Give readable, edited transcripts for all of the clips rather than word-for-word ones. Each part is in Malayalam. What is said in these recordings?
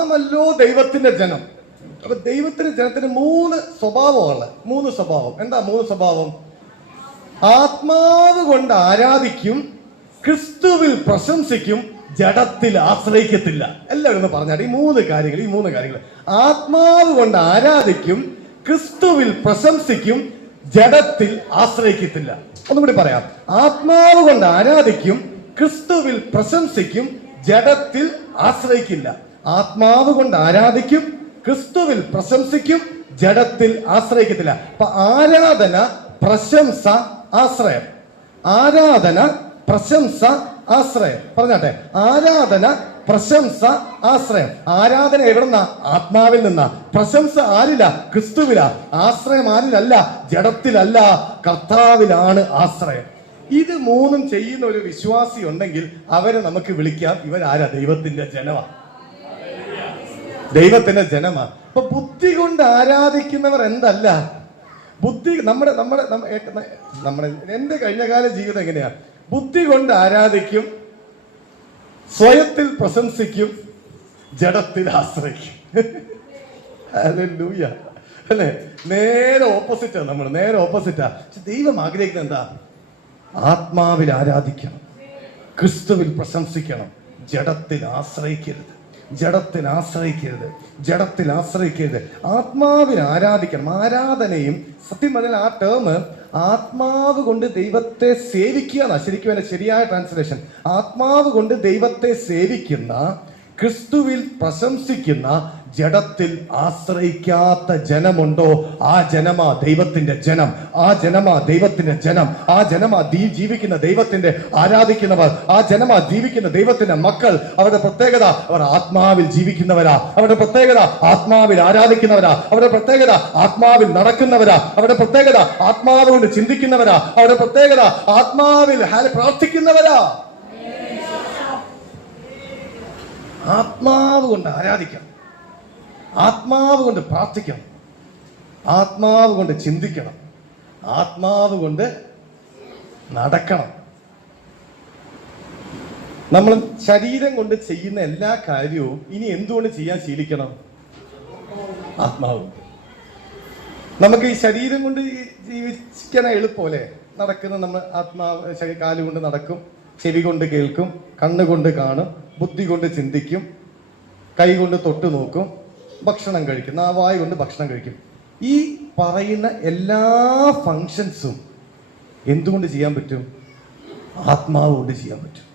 നാമല്ലോ ദൈവത്തിന്റെ ജനം. അപ്പൊ ദൈവത്തിന്റെ ജനത്തിന് മൂന്ന് സ്വഭാവം. എന്താ മൂന്ന് സ്വഭാവം? ആത്മാവ് കൊണ്ട് ആരാധിക്കും, ക്രിസ്തുവിൽ പ്രശംസിക്കും, ജഡത്തിൽ ആശ്രയിക്കത്തില്ല. എല്ലാവരും ഒന്ന് പറഞ്ഞാൽ ഈ മൂന്ന് കാര്യങ്ങൾ. ആത്മാവ് കൊണ്ട് ആരാധിക്കും, ക്രിസ്തുവിൽ പ്രശംസിക്കും, ജഡത്തിൽ ആശ്രയിക്കത്തില്ല. ഒന്നുകൂടി പറയാം. ആത്മാവ് കൊണ്ട് ആരാധിക്കും, ക്രിസ്തുവിൽ പ്രശംസിക്കും, ജഡത്തിൽ ആശ്രയിക്കില്ല. ആത്മാവ് കൊണ്ട് ആരാധിക്കും, ക്രിസ്തുവിൽ പ്രശംസിക്കും, ജഡത്തിൽ ആശ്രയിക്കത്തില്ല. അപ്പൊ ആരാധന, പ്രശംസ, ആശ്രയം. ആരാധന, പ്രശംസ, ആശ്രയം. പറഞ്ഞാട്ടെ, ആരാധന, പ്രശംസ, ആശ്രയം. ആരാധന എവിടുന്നാ? ആത്മാവിൽ നിന്നാ. പ്രശംസ ആരില്ല? ക്രിസ്തുവിലാ. ആശ്രയം ആരിലല്ല? ജഡത്തിലല്ല, കർത്താവിലാണ് ആശ്രയം. ഇത് മൂന്നും ചെയ്യുന്ന ഒരു വിശ്വാസി ഉണ്ടെങ്കിൽ അവരെ നമുക്ക് വിളിക്കാം, ഇവരാരാ? ദൈവത്തിന്റെ ജനമാ. ദൈവത്തിന്റെ ജനമാ. അപ്പൊ ബുദ്ധി കൊണ്ട് ആരാധിക്കുന്നവർ എന്തല്ല? ബുദ്ധി നമ്മുടെ എന്റെ കഴിഞ്ഞകാല ജീവിതം എങ്ങനെയാ? ബുദ്ധി കൊണ്ട് ആരാധിക്കും, സ്വയത്തിൽ പ്രശംസിക്കും, ജഡത്തിൽ ആശ്രയിക്കും. ഹല്ലേലൂയ. അല്ലെ? നേരെ ഓപ്പോസിറ്റാ. നേരെ ഓപ്പോസിറ്റാ. ദൈവം ആഗ്രഹിക്കുന്നത് എന്താ? ആത്മാവിൽ ആരാധിക്കണം, ക്രിസ്തുവിൽ പ്രശംസിക്കണം, ജഡത്തിൽ ആശ്രയിക്കരുത്. ആത്മാവിൽ ആരാധിക്കണം. ആരാധനയും സത്യം പറഞ്ഞാൽ ആ ടേം ആത്മാവ് കൊണ്ട് ദൈവത്തെ സേവിക്കുക. ശരിക്കും അതിന്റെ ശരിയായ ട്രാൻസ്ലേഷൻ ആത്മാവ് കൊണ്ട് ദൈവത്തെ സേവിക്കുന്ന, ക്രിസ്തുവിൽ പ്രശംസിക്കുന്ന, ജഡത്തിൽ ആശ്രയിക്കാത്ത ജനമുണ്ടോ? ആ ജനമാ ദൈവത്തിന്റെ ജനം. ആ ജനമാ ജീവിക്കുന്ന ദൈവത്തിന്റെ ആരാധിക്കുന്നവർ. ആ ജനമാ ജീവിക്കുന്ന ദൈവത്തിന്റെ മക്കൾ. അവരുടെ പ്രത്യേകത, അവർ ആത്മാവിൽ ജീവിക്കുന്നവരാ. അവരുടെ പ്രത്യേകത, ആത്മാവിൽ ആരാധിക്കുന്നവരാ. അവരുടെ പ്രത്യേകത, ആത്മാവിൽ നടക്കുന്നവരാ. അവരുടെ പ്രത്യേകത, ആത്മാവ് കൊണ്ട് ചിന്തിക്കുന്നവരാ. അവരുടെ പ്രത്യേകത, ആത്മാവിൽ പ്രാർത്ഥിക്കുന്നവരാ. ആത്മാവ് കൊണ്ട് ആരാധിക്കണം, ആത്മാവ് കൊണ്ട് പ്രാർത്ഥിക്കണം, ആത്മാവ് കൊണ്ട് ചിന്തിക്കണം, ആത്മാവ് കൊണ്ട് നടക്കണം. നമ്മൾ ശരീരം കൊണ്ട് ചെയ്യുന്ന എല്ലാ കാര്യവും ഇനി എന്തുകൊണ്ട് ചെയ്യാൻ ശീലിക്കണം? ആത്മാവ്. നമുക്ക് ഈ ശരീരം കൊണ്ട് ജീവിക്കാൻ എളുപ്പമല്ലേ? നടക്കുന്ന നമ്മൾ ആത്മാവ് കാലുകൊണ്ട് നടക്കും, ചെവി കൊണ്ട് കേൾക്കും, കണ്ണുകൊണ്ട് കാണും, ബുദ്ധി കൊണ്ട് ചിന്തിക്കും, കൈ കൊണ്ട് തൊട്ട് നോക്കും, ഭക്ഷണം കഴിക്കും, നാവായ കൊണ്ട് ഭക്ഷണം കഴിക്കും. ഈ പറയുന്ന എല്ലാ ഫങ്ഷൻസും എന്തുകൊണ്ട് ചെയ്യാൻ പറ്റും? ആത്മാവ് കൊണ്ട് ചെയ്യാൻ പറ്റും.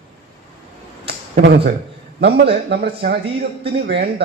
നമ്മുടെ ശരീരത്തിന് വേണ്ട